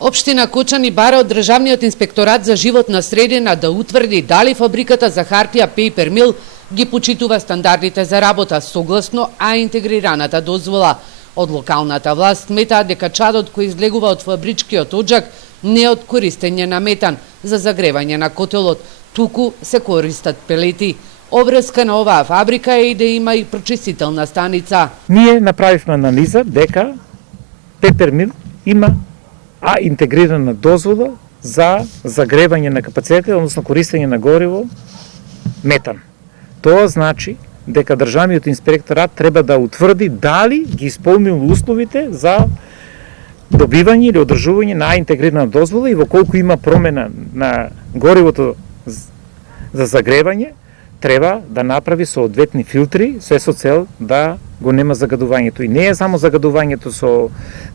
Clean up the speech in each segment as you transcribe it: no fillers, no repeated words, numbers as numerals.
Општина Кочани бара од Државниот инспекторат за животна средина да утврди дали фабриката за хартија Paper Mill ги почитува стандардите за работа согласно интегрираната дозвола. Од локалната власт сметаат дека чадот кој излегува од фабричкиот оджак не е од користење на метан за загревање на котелот, туку се користат пелети. Обврска на оваа фабрика е и да има и прочистителна станица. Ние направивме анализа дека Paper Mill има интегрирана дозвола за загревање на капацитет, односно користење на гориво метан. Тоа значи дека Државниот инспекторат треба да утврди дали ги исполнил условите за добивање или одржување на интегрирана дозвола и во колку има промена на горивото за загревање, треба да направи соодветни филтри, се со цел да го нема загадувањето. И не е само загадувањето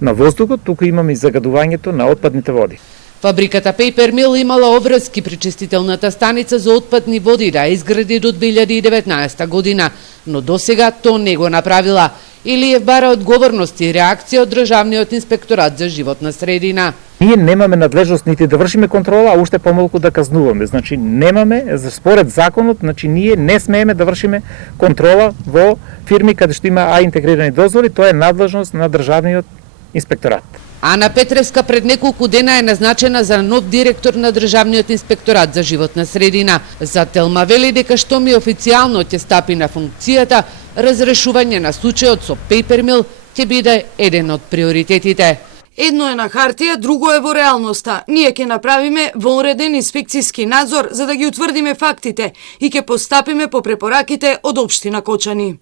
на воздухот, туку имаме и загадувањето на отпадните води. Фабриката Paper Mill имала обврски пречистителната станица за отпадни води да изгради до 2019 година, но досега то не го направила. Илиев бара одговорност и реакција од Државниот инспекторат за животна средина. Ние немаме надлежност нити да вршиме контрола, а уште помалку да казнуваме. Значи немаме, според законот, значи ние не смееме да вршиме контрола во фирми каде што има интегрирани дозволи, тоа е надлежност на Државниот инспекторат. Ана Петревска пред неколку дена е назначена за нов директор на Државниот инспекторат за животна средина. За Телма вели дека што ми официјално ќе стапи на функцијата, разрешување на случајот со Paper Mill ќе биде еден од приоритетите. Едно е на хартија, друго е во реалноста. Ние ќе направиме вонреден инспекцијски надзор за да ги утврдиме фактите и ќе постапиме по препораките од општина Кочани.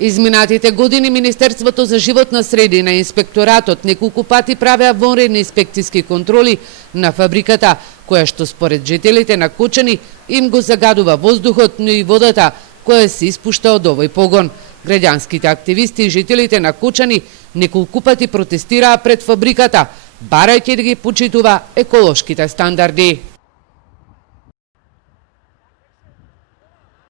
Изминатите години Министерството за животна средина и инспекторатот неколку пати правеа вонредни инспекцијски контроли на фабриката, која што според жителите на Кочани им го загадува воздухот, но и водата која се испушта од овој погон. Граѓанските активисти и жителите на Кочани неколку пати протестираа пред фабриката, барајќи да ги почитува еколошките стандарди.